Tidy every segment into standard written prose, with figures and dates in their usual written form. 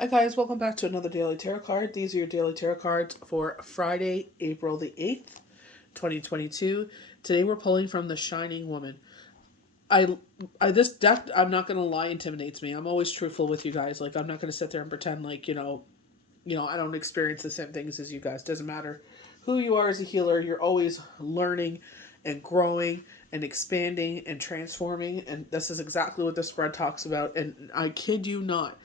Hi guys, welcome back to another Daily Tarot card. These are your Daily Tarot cards for Friday, April the 8th, 2022. Today we're pulling from the Shining Woman. This deck, I'm not going to lie, intimidates me. I'm always truthful with you guys. Like, I'm not going to sit there and pretend like, I don't experience the same things as you guys. Doesn't matter who you are as a healer, you're always learning and growing and expanding and transforming. And this is exactly what the spread talks about. And I kid you not,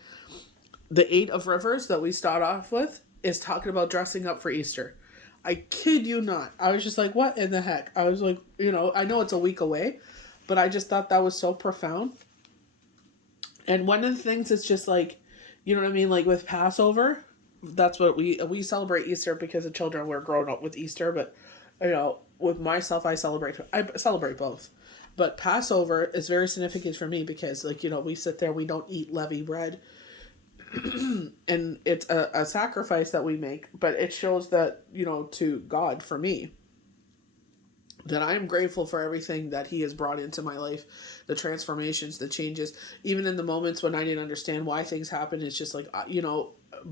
the Eight of Rivers that we start off with is talking about dressing up for Easter. I kid you not. I was just like, what in the heck? I was like, I know it's a week away, but I just thought that was so profound. And one of the things is just like, you know what I mean? Like with Passover, that's what we celebrate Easter because the children were growing up with Easter. But, with myself, I celebrate both. But Passover is very significant for me because, we sit there, we don't eat levy bread. And it's a sacrifice that we make, but it shows that, to God, for me, that I am grateful for everything that he has brought into my life, the transformations, the changes, even in the moments when I didn't understand why things happen. It's just like,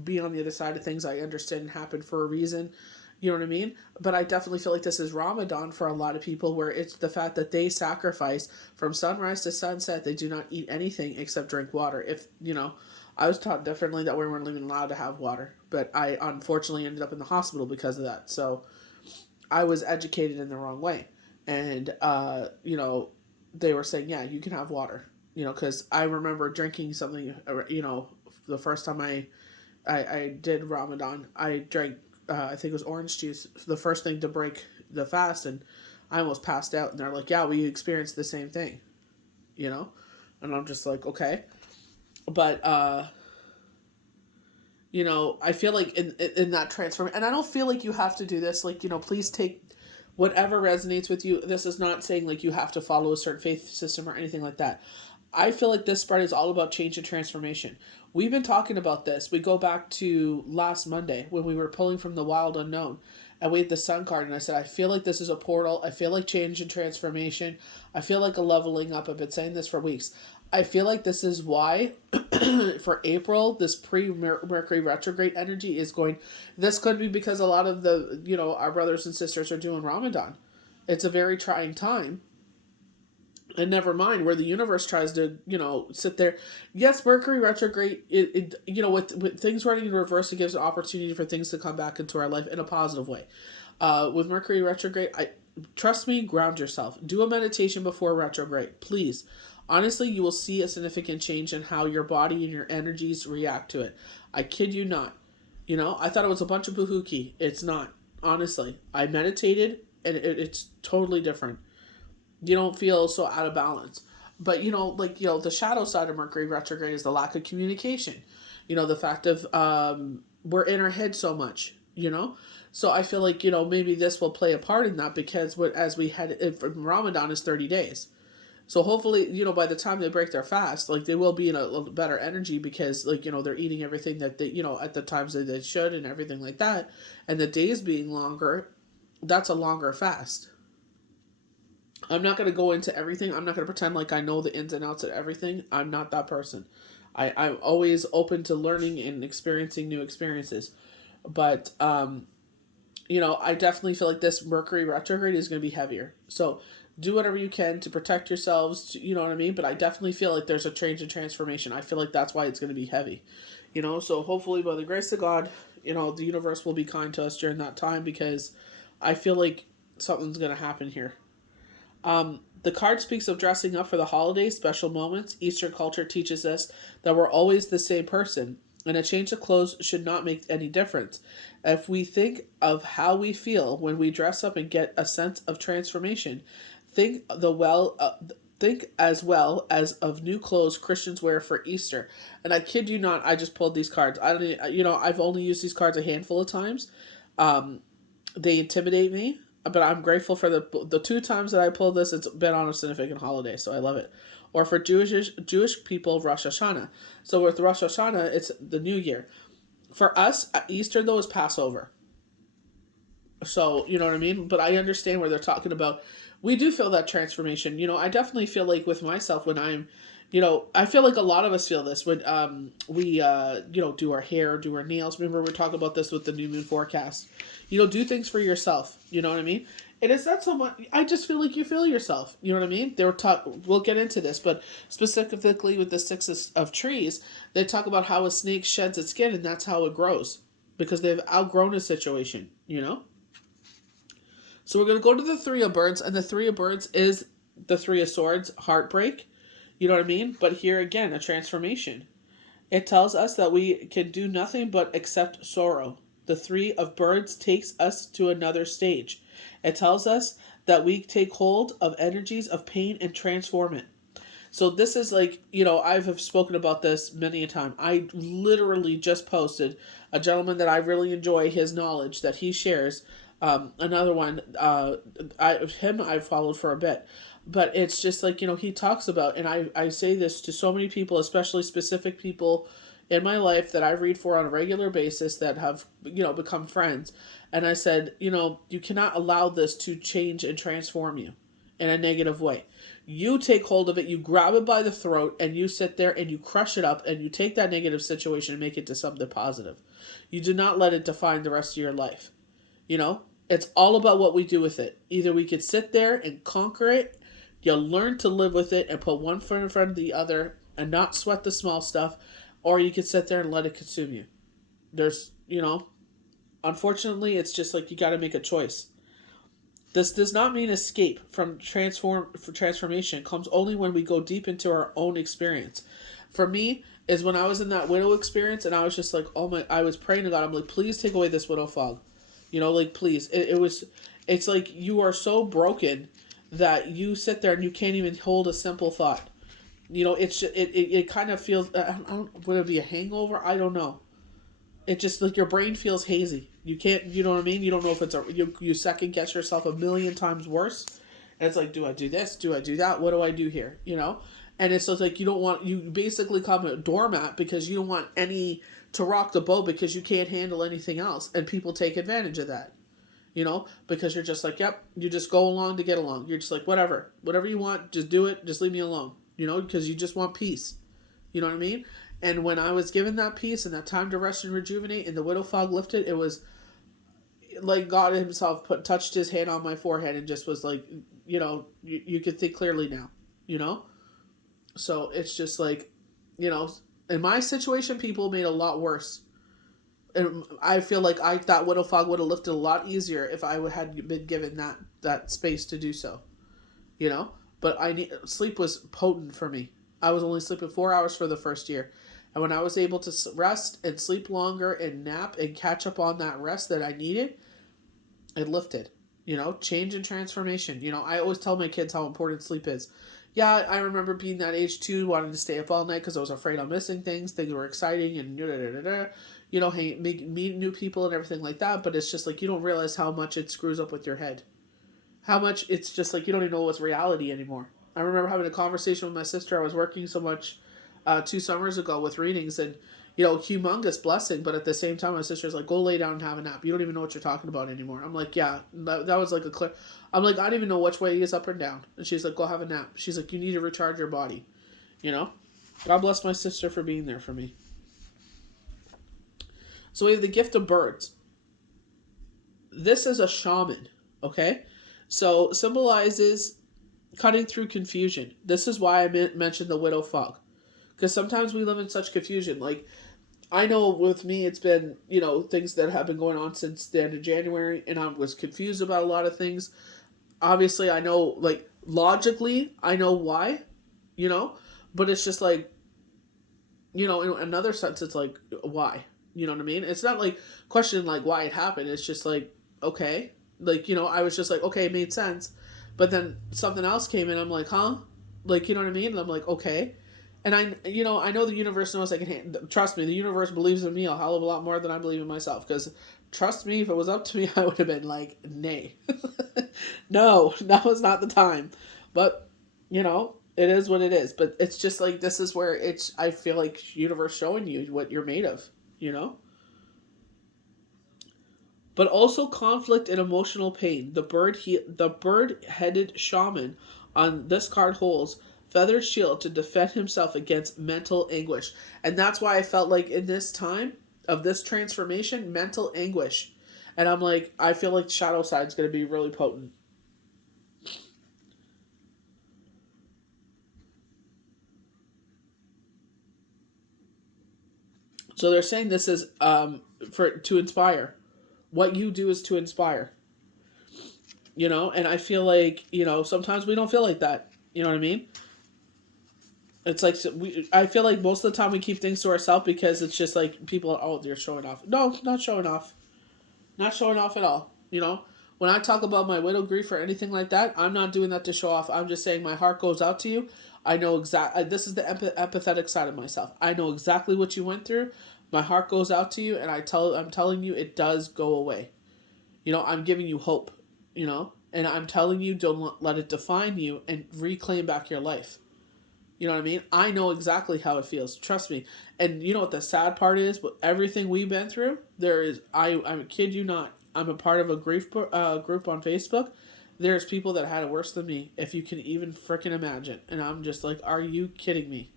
being on the other side of things, I understand happened for a reason. You know what I mean? But I definitely feel like this is Ramadan for a lot of people, where it's the fact that they sacrifice from sunrise to sunset. They do not eat anything except drink water. I was taught differently that we weren't even allowed to have water, but I unfortunately ended up in the hospital because of that. So I was educated in the wrong way. And, they were saying, yeah, you can have water, because I remember drinking something, the first time I did Ramadan, I drank, I think it was orange juice, the first thing to break the fast, and I almost passed out. And they're like, yeah, we experienced the same thing, and I'm just like, okay. But, I feel like in that transform, and I don't feel like you have to do this. Like, please take whatever resonates with you. This is not saying like you have to follow a certain faith system or anything like that. I feel like this spread is all about change and transformation. We've been talking about this. We go back to last Monday when we were pulling from the Wild Unknown, and we had the Sun card, and I said, I feel like this is a portal. I feel like change and transformation. I feel like a leveling up. I've been saying this for weeks. I feel like this is why for April, this pre-Mercury retrograde energy is going. This could be because a lot of our brothers and sisters are doing Ramadan. It's a very trying time. And never mind where the universe tries to, sit there. Yes, Mercury retrograde, with things running in reverse, it gives an opportunity for things to come back into our life in a positive way. With Mercury retrograde, trust me, ground yourself. Do a meditation before retrograde, please. Honestly, you will see a significant change in how your body and your energies react to it. I kid you not. I thought it was a bunch of buhuki. It's not. Honestly, I meditated, and it's totally different. You don't feel so out of balance. But the shadow side of Mercury retrograde is the lack of communication. The fact of we're in our head so much. So I feel like maybe this will play a part in that, because as we head from Ramadan is 30 days. So hopefully, by the time they break their fast, like, they will be in a better energy, because they're eating everything that they, at the times that they should and everything like that. And the days being longer, that's a longer fast. I'm not going to go into everything. I'm not going to pretend like I know the ins and outs of everything. I'm not that person. I'm always open to learning and experiencing new experiences. But, I definitely feel like this Mercury retrograde is going to be heavier. So do whatever you can to protect yourselves, you know what I mean? But I definitely feel like there's a change and transformation. I feel like that's why it's going to be heavy. So hopefully by the grace of God, the universe will be kind to us during that time, because I feel like something's going to happen here. The card speaks of dressing up for the holidays, special moments. Eastern culture teaches us that we're always the same person, and a change of clothes should not make any difference. If we think of how we feel when we dress up and get a sense of transformation, think as well as of new clothes Christians wear for Easter. And I kid you not, I just pulled these cards. I don't, I've only used these cards a handful of times. They intimidate me. But I'm grateful for the two times that I pulled this. It's been on a significant holiday, so I love it. Or for Jewish people, Rosh Hashanah. So with Rosh Hashanah, it's the New Year. For us, Easter, though, is Passover. So, you know what I mean? But I understand where they're talking about. We do feel that transformation. I definitely feel like with myself when I'm, I feel like a lot of us feel this when we do our hair, do our nails. Remember we were talking about this with the new moon forecast. Do things for yourself. You know what I mean? And it's not so much. I just feel like you feel yourself. You know what I mean? They were talk. We'll get into this, but specifically with the six of trees, they talk about how a snake sheds its skin, and that's how it grows because they've outgrown a situation. So we're gonna go to the three of birds, and the three of birds is the three of swords, heartbreak. You know what I mean? But here again, a transformation. It tells us that we can do nothing but accept sorrow. The three of birds takes us to another stage. It tells us that we take hold of energies of pain and transform it. So this is like, I have spoken about this many a time. I literally just posted a gentleman that I really enjoy his knowledge that he shares. Another one, I've followed for a bit. But it's just like, he talks about, and I say this to so many people, especially specific people in my life that I read for on a regular basis that have, become friends. And I said, you cannot allow this to change and transform you in a negative way. You take hold of it, you grab it by the throat, and you sit there and you crush it up and you take that negative situation and make it to something positive. You do not let it define the rest of your life. It's all about what we do with it. Either we could sit there and conquer it, you'll learn to live with it and put one foot in front of the other and not sweat the small stuff, or you could sit there and let it consume you. There's, unfortunately, it's just like you got to make a choice. This does not mean escape from transformation. It comes only when we go deep into our own experience. For me, is when I was in that widow experience and I was just like, I was praying to God. I'm like, please take away this widow fog. Please. It's like you are so broken that you sit there and you can't even hold a simple thought. It kind of feels, would it be a hangover? I don't know. It just like your brain feels hazy. You can't, you know what I mean? You don't know if it's you second guess yourself a million times worse. And it's like, do I do this? Do I do that? What do I do here? And it's just like, you basically come a doormat because you don't want any to rock the boat because you can't handle anything else. And people take advantage of that. Because you're just like, yep, you just go along to get along. You're just like, whatever you want, just do it. Just leave me alone, because you just want peace. You know what I mean? And when I was given that peace and that time to rest and rejuvenate and the widow fog lifted, it was like God himself touched his hand on my forehead and just was like, you can think clearly now, So it's just like, in my situation, people made a lot worse. And I feel like that widow fog would have lifted a lot easier if I had been given that space to do so, But sleep was potent for me. I was only sleeping 4 hours for the first year. And when I was able to rest and sleep longer and nap and catch up on that rest that I needed, it lifted, change and transformation. I always tell my kids how important sleep is. Yeah, I remember being that age too, wanting to stay up all night because I was afraid of missing things were exciting and meet new people and everything like that. But it's just like you don't realize how much it screws up with your head. How much it's just like you don't even know what's reality anymore. I remember having a conversation with my sister. I was working so much 2 summers ago with readings and, humongous blessing. But at the same time, my sister's like, go lay down and have a nap. You don't even know what you're talking about anymore. I'm like, yeah, that was like a clear. I'm like, I don't even know which way he is up or down. And she's like, go have a nap. She's like, you need to recharge your body. God bless my sister for being there for me. So we have the gift of birds. This is a shaman, okay? So symbolizes cutting through confusion. This is why I mentioned the widow fog. Because sometimes we live in such confusion. Like, I know with me, it's been, things that have been going on since the end of January, and I was confused about a lot of things. Obviously, I know, like, logically, I know why, but it's just like, in another sense, it's like, why? You know what I mean? It's not like questioning, like, why it happened. It's just like, okay. Like, I was just like, okay, it made sense. But then something else came in, I'm like, huh? Like, you know what I mean? And I'm like, okay. And I know the universe knows I can handle. Trust me, the universe believes in me a hell of a lot more than I believe in myself. Because trust me, if it was up to me, I would have been like, nay. No, that was not the time. But, it is what it is. But it's just like, this is where I feel like universe showing you what you're made of, But also conflict and emotional pain. The bird-headed shaman on this card holds feathered shield to defend himself against mental anguish. And that's why I felt like in this time of this transformation, mental anguish. And I'm like, I feel like shadow side's going to be really potent. So they're saying this is to inspire. What you do is to inspire. You know, and I feel like, you know, sometimes we don't feel like that. You know what I mean? It's like I feel like most of the time we keep things to ourselves because it's just like people are, oh, they're showing off. No, not showing off. Not showing off at all. You know, when I talk about my widow grief or anything like that, I'm not doing that to show off. I'm just saying my heart goes out to you. I know exactly, this is the empathetic side of myself. I know exactly what you went through. My heart goes out to you, and I'm telling you it does go away. You know, I'm giving you hope, you know, and I'm telling you don't let it define you and reclaim back your life. You know what I mean? I know exactly how it feels. Trust me. And you know what the sad part is? With everything we've been through, I kid you not, I'm a part of a grief group on Facebook. There's people that had it worse than me, if you can even freaking imagine. And I'm just like, are you kidding me?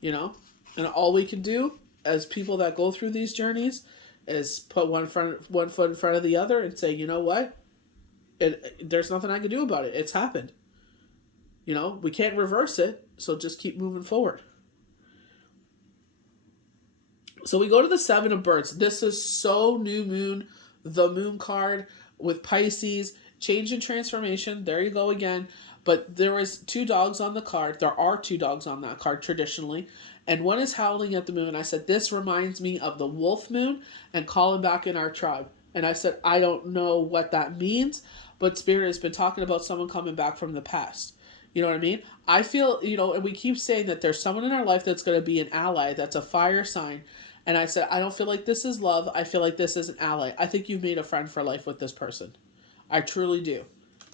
You know? And all we can do as people that go through these journeys is put one foot in front of the other and say, you know what? There's nothing I can do about it. It's happened. You know, we can't reverse it, so just keep moving forward. So we go to the Seven of Birds. This is so new moon, the moon card with Pisces, change and transformation. There you go again. But there was 2 dogs on the card. There are 2 dogs on that card traditionally. And one is howling at the moon. I said, this reminds me of the wolf moon and calling back in our tribe. And I said, I don't know what that means, but Spirit has been talking about someone coming back from the past. You know what I mean? I feel, you know, and we keep saying that there's someone in our life that's going to be an ally, that's a fire sign. And I said, I don't feel like this is love. I feel like this is an ally. I think you've made a friend for life with this person. I truly do.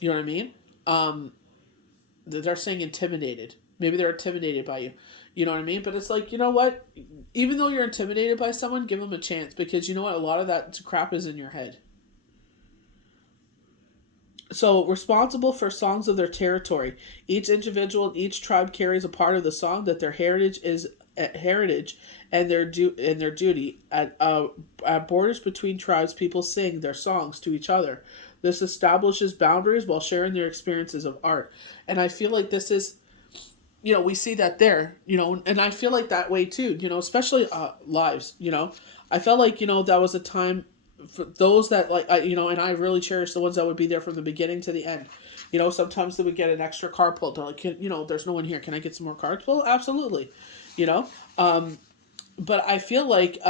You know what I mean? They're saying intimidated. Maybe they're intimidated by you. You know what I mean? But it's like, you know what? Even though you're intimidated by someone, give them a chance. Because you know what? A lot of that crap is in your head. So, responsible for songs of their territory. Each individual, each tribe carries a part of the song that their heritage is and their duty. At borders between tribes, people sing their songs to each other. This establishes boundaries while sharing their experiences of art. And I feel like this is, you know, we see that there, you know, and I feel like that way too, you know, especially lives, you know. I felt like, you know, that was a time for those that like, you know, and I really cherish the ones that would be there from the beginning to the end. You know, sometimes they would get an extra card pulled. They're like, you know, there's no one here. Can I get some more cards pulled? Absolutely. You know, but I feel like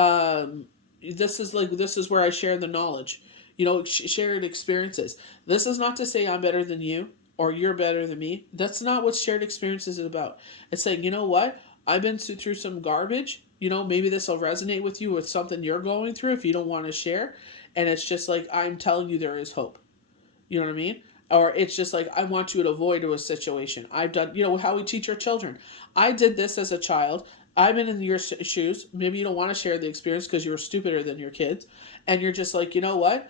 this is where I share the knowledge. You know, shared experiences. This is not to say I'm better than you or you're better than me. That's not what shared experiences is about. It's saying, you know what? I've been through some garbage. You know, maybe this will resonate with you with something you're going through if you don't want to share. And it's just like, I'm telling you there is hope. You know what I mean? Or it's just like, I want you to avoid a situation. I've done, you know, how we teach our children. I did this as a child. I've been in your shoes. Maybe you don't want to share the experience because you were stupider than your kids. And you're just like, you know what?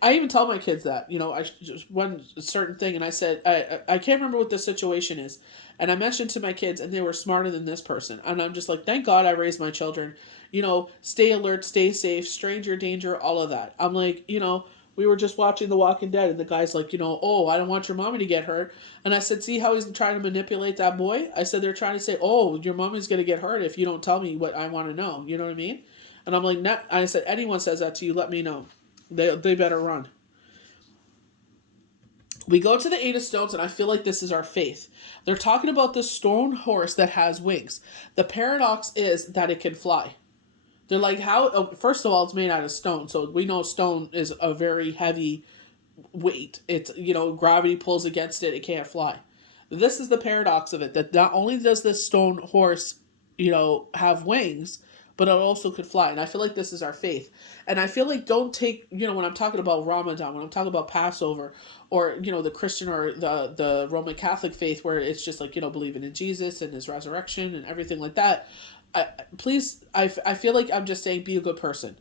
I even tell my kids that, you know, I just one certain thing, and I said, I can't remember what the situation is, and I mentioned to my kids, and they were smarter than this person, and I'm just like, thank God I raised my children, you know, stay alert, stay safe, stranger danger, all of that. I'm like, you know, we were just watching The Walking Dead, and the guy's like, you know, oh, I don't want your mommy to get hurt, and I said, see how he's trying to manipulate that boy? I said, they're trying to say, oh, your mommy's gonna get hurt if you don't tell me what I want to know, you know what I mean? And I'm like, nah. I said, anyone says that to you, let me know. They better run. We go to the Eight of Stones, and I feel like this is our faith. They're talking about the stone horse that has wings. The paradox is that it can fly. They're like, how? Oh, first of all, it's made out of stone, so we know stone is a very heavy weight. It's, you know, gravity pulls against it, it can't fly. This is the paradox of it, that not only does this stone horse, you know, have wings, but it also could fly. And I feel like this is our faith. And I feel like don't take, you know, when I'm talking about Ramadan, when I'm talking about Passover, or, you know, the Christian or the Roman Catholic faith, where it's just like, you know, believing in Jesus and his resurrection and everything like that. I feel like I'm just saying, be a good person.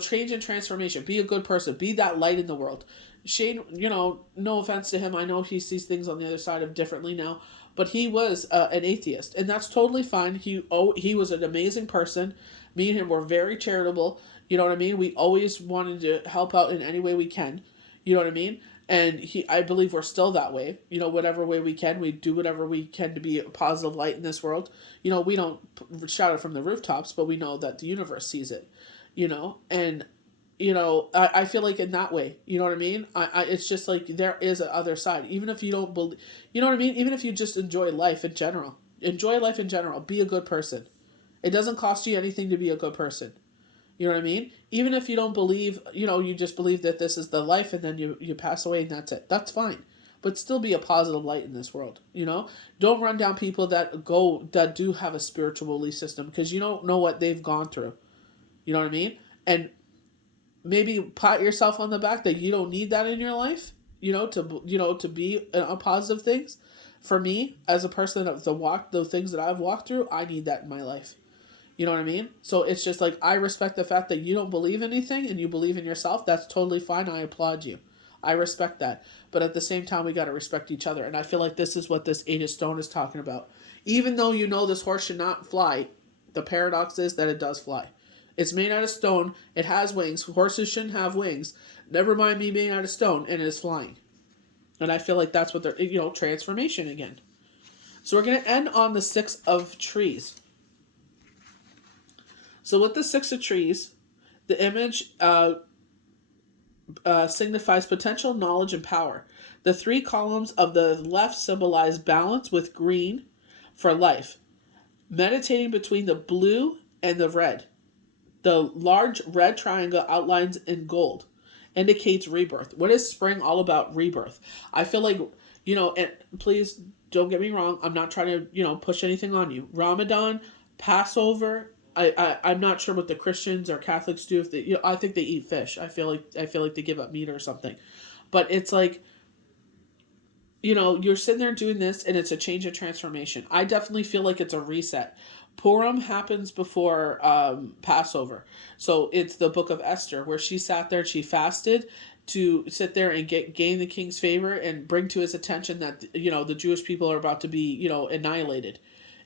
Change and transformation. Be a good person. Be that light in the world. Shane, no offense to him. I know he sees things on the other side of differently now, but he was an atheist, and that's totally fine. He was an amazing person. Me and him were very charitable. You know what I mean? We always wanted to help out in any way we can. You know what I mean? And I believe we're still that way. Whatever way we can, we do whatever we can to be a positive light in this world. We don't shout it from the rooftops, but we know that the universe sees it. And I feel like in that way, you know what I mean? It's just like there is an other side. Even if you don't believe, you know what I mean? Even if you just enjoy life in general. Be a good person. It doesn't cost you anything to be a good person. You know what I mean? Even if you don't believe, you just believe that this is the life and then you pass away and that's it. That's fine. But still be a positive light in this world, Don't run down people that do have a spiritual belief system because you don't know what they've gone through. You know what I mean? And maybe pat yourself on the back that you don't need that in your life, to be a positive things. For me, as a person of the things that I've walked through, I need that in my life. You know what I mean? So it's just like, I respect the fact that you don't believe anything and you believe in yourself. That's totally fine. I applaud you. I respect that. But at the same time, we got to respect each other. And I feel like this is what this 8 of stone is talking about. Even though this horse should not fly, the paradox is that it does fly. It's made out of stone. It has wings. Horses shouldn't have wings. Never mind me being out of stone, and it is flying. And I feel like that's what they're, transformation again. So we're going to end on the 6 of trees. So with the 6 of trees, the image signifies potential, knowledge, and power. The 3 columns of the left symbolize balance with green for life. Meditating between the blue and the red. The large red triangle outlines in gold indicates rebirth. What is spring all about? Rebirth. I feel like, and please don't get me wrong. I'm not trying to, push anything on you. Ramadan, Passover. I'm not sure what the Christians or Catholics do. If they, I think they eat fish. I feel like they give up meat or something. But it's like, you're sitting there doing this and it's a change of transformation. I definitely feel like it's a reset. Purim happens before Passover. So it's the book of Esther where she sat there and she fasted to sit there and gain the king's favor and bring to his attention that, the Jewish people are about to be, annihilated.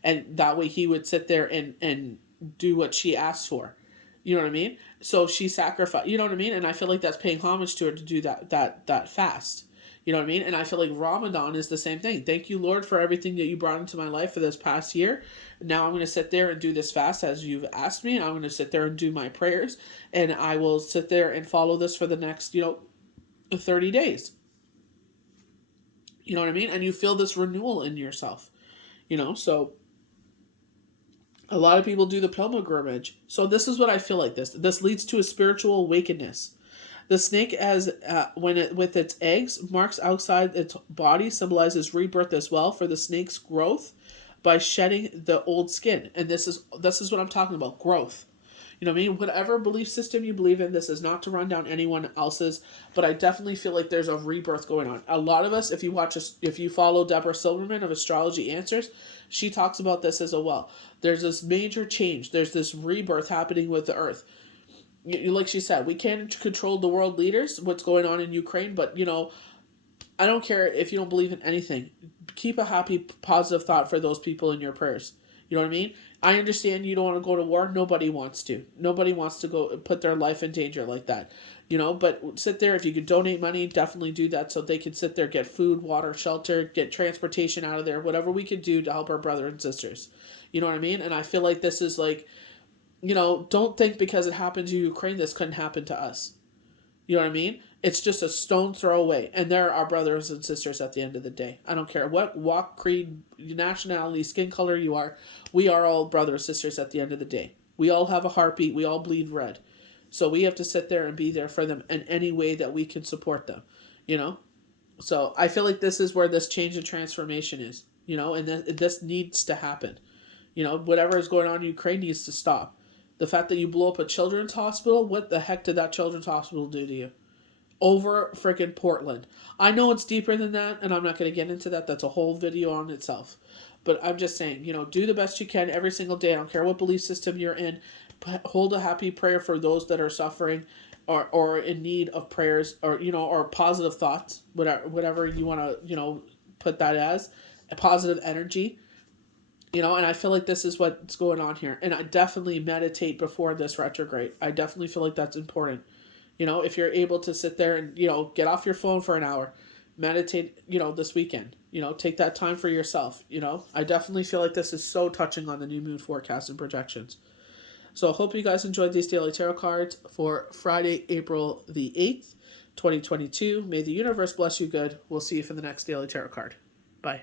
And that way he would sit there and do what she asked for. You know what I mean? So she sacrificed, you know what I mean? And I feel like that's paying homage to her to do that fast. You know what I mean? And I feel like Ramadan is the same thing. Thank you, Lord, for everything that you brought into my life for this past year. Now I'm going to sit there and do this fast as you've asked me. I'm going to sit there and do my prayers. And I will sit there and follow this for the next, 30 days. You know what I mean? And you feel this renewal in yourself. So a lot of people do the pilgrimage. So this is what I feel like this. This leads to a spiritual awakeness. The snake, with its eggs, marks outside its body, symbolizes rebirth as well for the snake's growth by shedding the old skin. And this is what I'm talking about, growth. You know what I mean? Whatever belief system you believe in, this is not to run down anyone else's, but I definitely feel like there's a rebirth going on. A lot of us, if you follow Deborah Silverman of Astrology Answers, she talks about this as well. There's this major change. There's this rebirth happening with the earth. Like she said, we can't control the world leaders, what's going on in Ukraine, but, I don't care if you don't believe in anything. Keep a happy, positive thought for those people in your prayers. You know what I mean? I understand you don't want to go to war. Nobody wants to. Nobody wants to go put their life in danger like that. But sit there. If you could donate money, definitely do that so they can sit there, get food, water, shelter, get transportation out of there, whatever we could do to help our brothers and sisters. You know what I mean? And I feel like this is like, don't think because it happened to Ukraine, this couldn't happen to us. You know what I mean? It's just a stone's throw away. And they're our brothers and sisters at the end of the day. I don't care what walk, creed, nationality, skin color you are. We are all brothers and sisters at the end of the day. We all have a heartbeat. We all bleed red. So we have to sit there and be there for them in any way that we can support them. So I feel like this is where this change and transformation is. And this needs to happen. Whatever is going on in Ukraine needs to stop. The fact that you blew up a children's hospital, what the heck did that children's hospital do to you? Over freaking Portland. I know it's deeper than that, and I'm not going to get into that. That's a whole video on itself. But I'm just saying, do the best you can every single day. I don't care what belief system you're in. hold a happy prayer for those that are suffering or in need of prayers, or, or positive thoughts, whatever you want to, put that as a positive energy, and I feel like this is what's going on here. And I definitely meditate before this retrograde. I definitely feel like that's important. If you're able to sit there and, get off your phone for an hour, meditate, this weekend, take that time for yourself. I definitely feel like this is so touching on the new moon forecast and projections. So I hope you guys enjoyed these daily tarot cards for Friday, April the 8th, 2022. May the universe bless you good. We'll see you for the next daily tarot card. Bye.